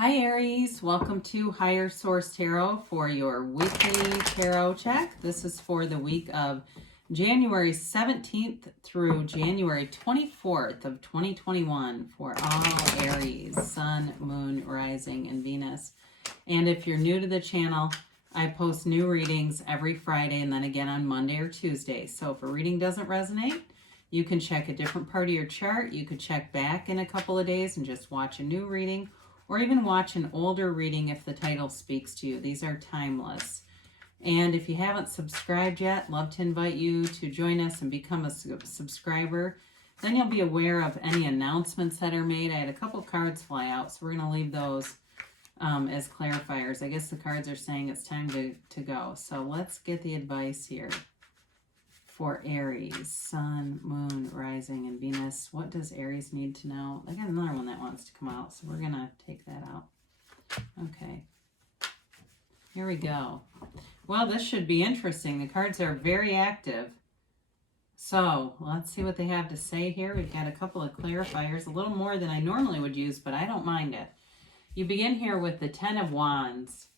Hi Aries, welcome to Higher Source Tarot for your weekly tarot check. This is for the week of January 17th through January 24th of 2021 for all Aries, Sun, Moon, Rising, and Venus. And if you're new to the channel, I post new readings every Friday and then again on Monday or Tuesday. So if a reading doesn't resonate, you can check a different part of your chart. You could check back in a couple of days and just watch a new reading, or even watch an older reading if the title speaks to you. These are timeless. And if you haven't subscribed yet, love to invite you to join us and become a subscriber. Then you'll be aware of any announcements that are made. I had a couple cards fly out, so we're going to leave those as clarifiers. I guess the cards are saying it's time to go. So let's get the advice here for Aries, Sun, Moon, Rising, and Venus. What does Aries need to know? I got another one that wants to come out, so we're going to take that out. Okay. Here we go. Well, this should be interesting. The cards are very active. So let's see what they have to say here. We've got a couple of clarifiers, a little more than I normally would use, but I don't mind it. You begin here with the Ten of Wands,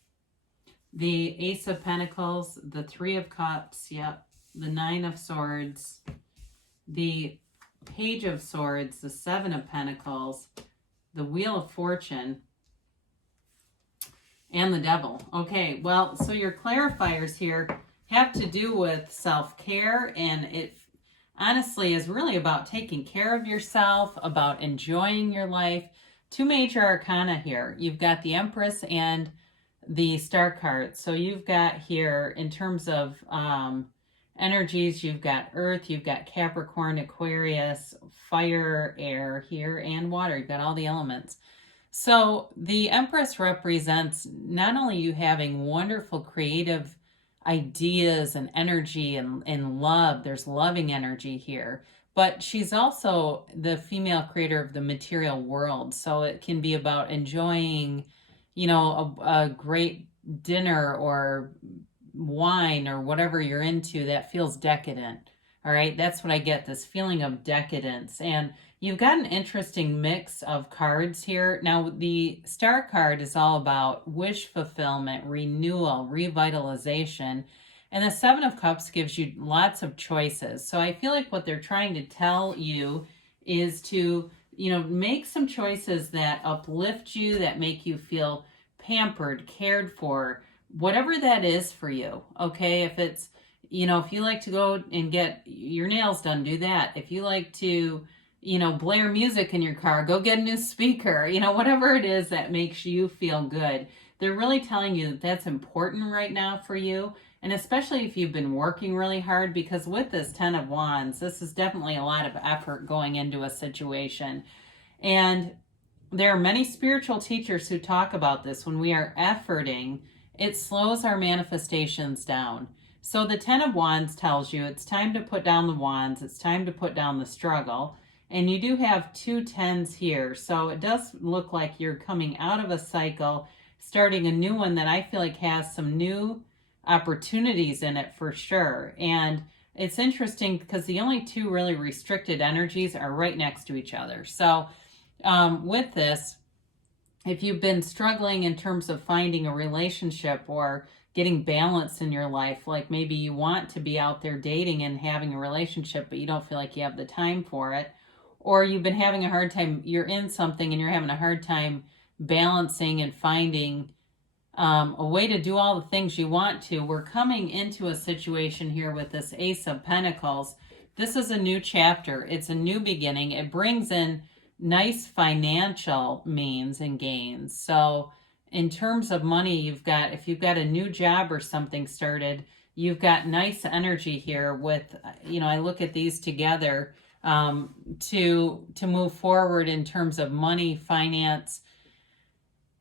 the Ace of Pentacles, the Three of Cups, yep, the Nine of Swords, the Page of Swords, the Seven of Pentacles, the Wheel of Fortune, and the Devil. Okay, well, so your clarifiers here have to do with self-care, and it honestly is really about taking care of yourself, about enjoying your life. Two major arcana here. You've got the Empress and the Star card. So you've got here, in terms of energies, you've got Earth, you've got Capricorn, Aquarius, fire, air here, and water. You've got all the elements. So the Empress represents not only you having wonderful creative ideas and energy and love, there's loving energy here, but she's also the female creator of the material world. So it can be about enjoying, a great dinner or wine or whatever you're into that feels decadent. All right, that's what I get, this feeling of decadence. And you've got an interesting mix of cards here. Now, the Star card is all about wish fulfillment, renewal, revitalization. And the Seven of Cups gives you lots of choices. So I feel like what they're trying to tell you is to, make some choices that uplift you, that make you feel pampered, cared for, whatever that is for you. Okay, if it's, if you like to go and get your nails done, do that. If you like to, blare music in your car, go get a new speaker, whatever it is that makes you feel good. They're really telling you that that's important right now for you. And especially if you've been working really hard, because with this Ten of Wands, this is definitely a lot of effort going into a situation. And there are many spiritual teachers who talk about this. When we are efforting, it slows our manifestations down. So the Ten of Wands tells you it's time to put down the wands. It's time to put down the struggle. And you do have two tens here. So it does look like you're coming out of a cycle, starting a new one that I feel like has some new opportunities in it for sure. And it's interesting because the only two really restricted energies are right next to each other. So with this, if you've been struggling in terms of finding a relationship or getting balance in your life, like maybe you want to be out there dating and having a relationship, but you don't feel like you have the time for it, or you've been having a hard time, you're in something and you're having a hard time balancing and finding a way to do all the things you want to, we're coming into a situation here with this Ace of Pentacles. This is a new chapter. It's a new beginning. It brings in nice financial means and gains. So in terms of money, if you've got a new job or something started, you've got nice energy here with, I look at these together to move forward in terms of money, finance,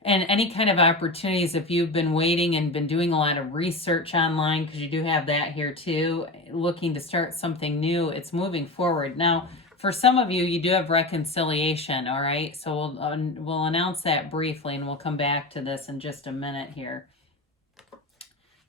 and any kind of opportunities. If you've been waiting and been doing a lot of research online, because you do have that here too, looking to start something new, it's moving forward. Now, for some of you, you do have reconciliation, all right? So we'll announce that briefly, and we'll come back to this in just a minute here.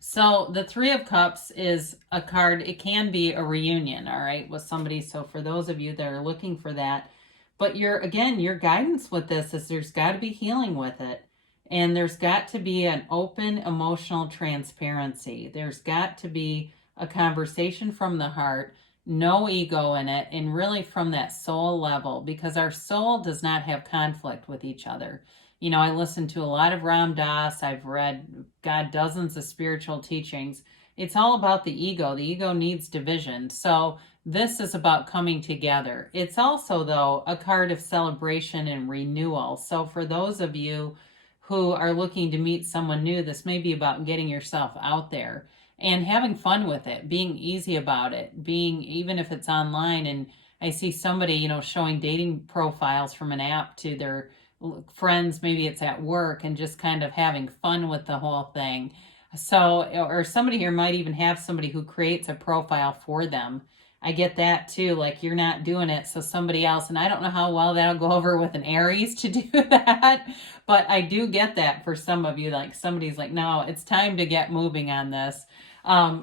So the Three of Cups is a card. It can be a reunion, all right, with somebody. So for those of you that are looking for that, but your guidance with this is there's got to be healing with it. And there's got to be an open emotional transparency. There's got to be a conversation from the heart, no ego in it, and really from that soul level, because our soul does not have conflict with each other. You know, I listen to a lot of Ram Dass. I've read, God, dozens of spiritual teachings. It's all about the ego. The ego needs division. So this is about coming together. It's also, though, a card of celebration and renewal. So for those of you who are looking to meet someone new, this may be about getting yourself out there and having fun with it, being easy about it, being, even if it's online. And I see somebody, you know, showing dating profiles from an app to their friends, maybe it's at work, and just kind of having fun with the whole thing. So, or somebody here might even have somebody who creates a profile for them. I get that too. Like, you're not doing it, so somebody else. And I don't know how well that'll go over with an Aries to do that, but I do get that for some of you. Like, somebody's like, no, it's time to get moving on this.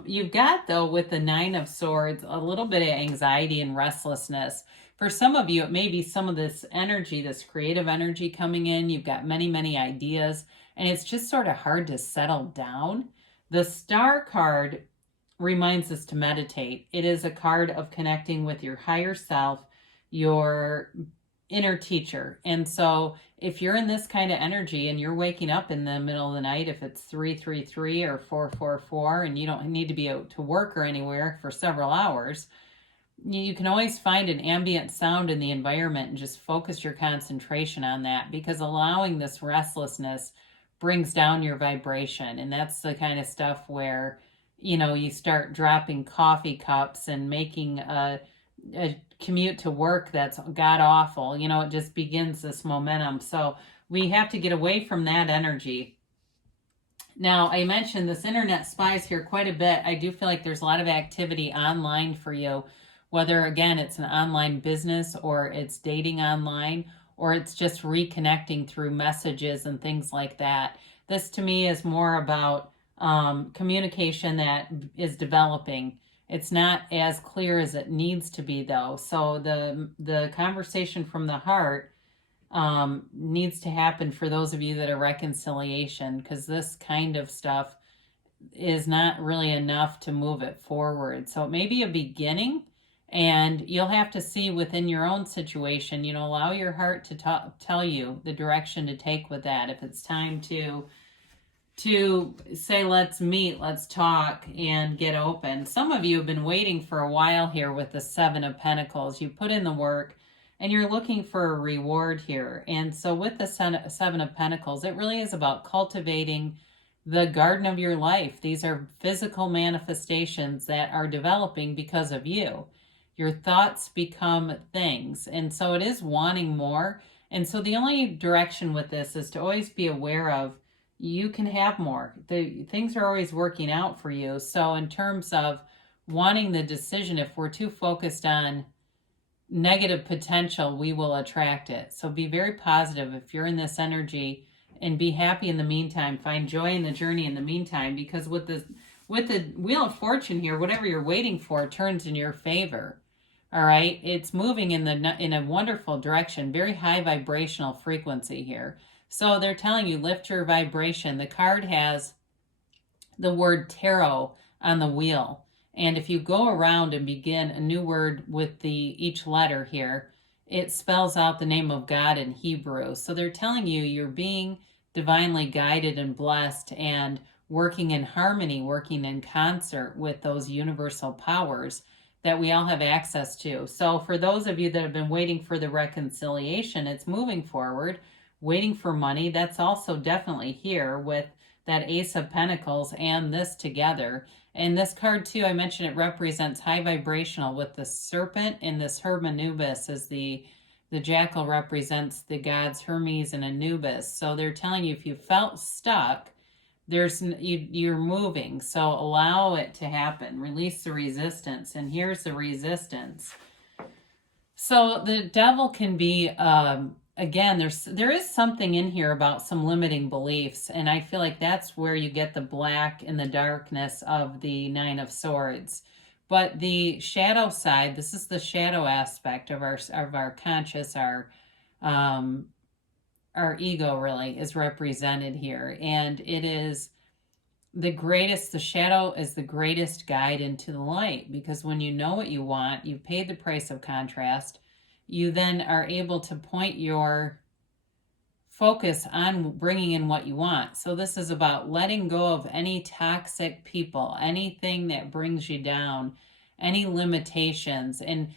You've got, though, with the Nine of Swords, a little bit of anxiety and restlessness. For some of you, it may be some of this energy, this creative energy coming in. You've got many, many ideas, and it's just sort of hard to settle down. The Star card reminds us to meditate. It is a card of connecting with your higher self, your inner teacher. And so if you're in this kind of energy and you're waking up in the middle of the night, if it's 333 or 444, and you don't need to be out to work or anywhere for several hours, you can always find an ambient sound in the environment and just focus your concentration on that, because allowing this restlessness brings down your vibration. And that's the kind of stuff where, you know, you start dropping coffee cups and making a commute to work that's god awful. You know, it just begins this momentum. So we have to get away from that energy. Now, I mentioned this internet spies here quite a bit. I do feel like there's a lot of activity online for you, whether, again, it's an online business or it's dating online or it's just reconnecting through messages and things like that. This to me is more about communication that is developing. It's not as clear as it needs to be, though. So the conversation from the heart needs to happen for those of you that are reconciliation, because this kind of stuff is not really enough to move it forward. So it may be a beginning, and you'll have to see within your own situation, you know, allow your heart to tell you the direction to take with that. If it's time to say, let's meet, let's talk, and get open. Some of you have been waiting for a while here with the Seven of Pentacles. You put in the work and you're looking for a reward here. And so with the Seven of Pentacles, it really is about cultivating the garden of your life. These are physical manifestations that are developing because of you. Your thoughts become things. And so it is wanting more. And so the only direction with this is to always be aware of, you can have more. The things are always working out for you. So in terms of wanting the decision, if we're too focused on negative potential, we will attract it. So be very positive if you're in this energy, and be happy in the meantime. Find joy in the journey in the meantime, because with the Wheel of Fortune here, whatever you're waiting for turns in your favor. All right, it's moving in a wonderful direction, very high vibrational frequency here. So they're telling you, lift your vibration. The card has the word tarot on the wheel. And if you go around and begin a new word with each letter here, it spells out the name of God in Hebrew. So they're telling you you're being divinely guided and blessed and working in harmony, working in concert with those universal powers that we all have access to. So for those of you that have been waiting for the reconciliation, it's moving forward. Waiting for money, that's also definitely here with that Ace of Pentacles and this together. And this card too, I mentioned, it represents high vibrational with the serpent, and this Hermanubis is the jackal represents the gods Hermes and Anubis. So they're telling you, if you felt stuck, you're moving. So allow it to happen. Release the resistance. And here's the resistance. So the devil can be again, there is something in here about some limiting beliefs, and I feel like that's where you get the black and the darkness of the Nine of Swords. But the shadow side, this is the shadow aspect of our conscious, our our ego really is represented here. And it is the greatest, the shadow is the greatest guide into the light, because when you know what you want, you've paid the price of contrast, you then are able to point your focus on bringing in what you want. So this is about letting go of any toxic people, anything that brings you down, any limitations, and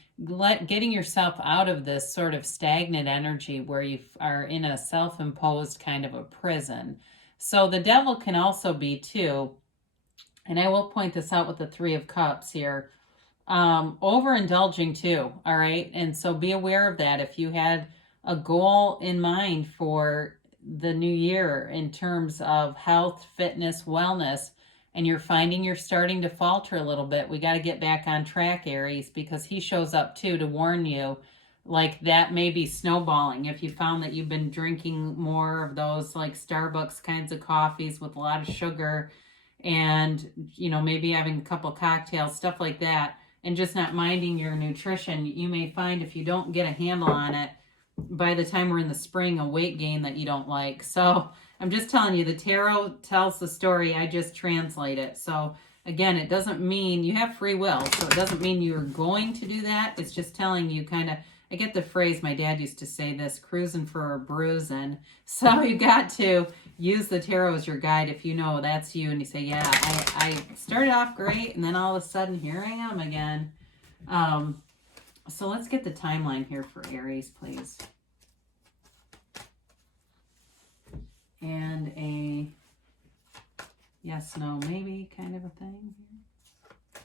getting yourself out of this sort of stagnant energy where you are in a self-imposed kind of a prison. So the devil can also be too, and I will point this out with the Three of Cups here, overindulging too, all right? And so be aware of that. If you had a goal in mind for the new year in terms of health, fitness, wellness, and you're finding you're starting to falter a little bit, we got to get back on track, Aries, because he shows up too to warn you, like that may be snowballing. If you found that you've been drinking more of those like Starbucks kinds of coffees with a lot of sugar, and maybe having a couple cocktails, stuff like that, and just not minding your nutrition, you may find if you don't get a handle on it, by the time we're in the spring, a weight gain that you don't like. So I'm just telling you, the tarot tells the story. I just translate it. So again, it doesn't mean you have free will. So it doesn't mean you're going to do that. It's just telling you kind of, I get the phrase, my dad used to say this, cruising for a bruising. So you got to use the tarot as your guide if you know that's you and you say, yeah, I started off great and then all of a sudden here I am again. So let's get the timeline here for Aries, please. And a yes, no, maybe kind of a thing here.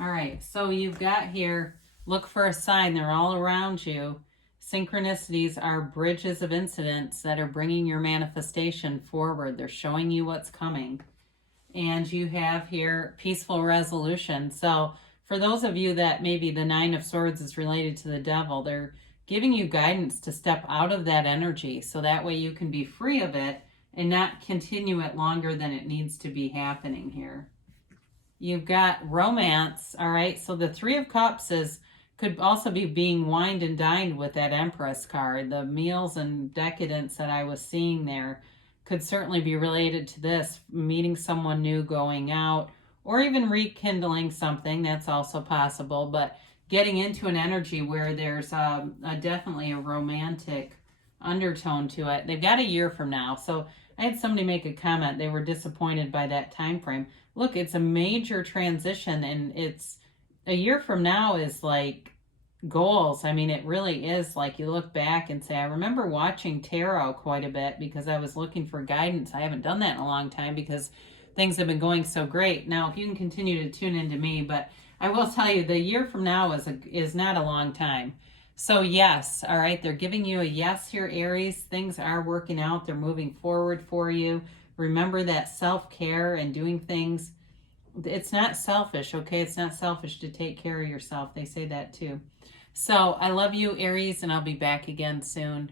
All right, so you've got here, look for a sign. They're all around you. Synchronicities are bridges of incidents that are bringing your manifestation forward. They're showing you what's coming. And you have here peaceful resolution. So for those of you that maybe the Nine of Swords is related to the devil, they're giving you guidance to step out of that energy so that way you can be free of it and not continue it longer than it needs to be happening here. You've got romance, all right? So the Three of Cups could also be being wined and dined with that Empress card. The meals and decadence that I was seeing there could certainly be related to this, meeting someone new, going out, or even rekindling something. That's also possible, but getting into an energy where there's definitely a romantic undertone to it. They've got a year from now. So I had somebody make a comment. They were disappointed by that time frame. Look, it's a major transition, and it's a year from now is like goals. I mean, it really is like you look back and say, I remember watching tarot quite a bit because I was looking for guidance. I haven't done that in a long time because things have been going so great. Now, if you can continue to tune into me, but I will tell you, the year from now is not a long time. So yes, all right, they're giving you a yes here, Aries. Things are working out. They're moving forward for you. Remember that self-care and doing things. It's not selfish, okay? It's not selfish to take care of yourself. They say that too. So I love you, Aries, and I'll be back again soon.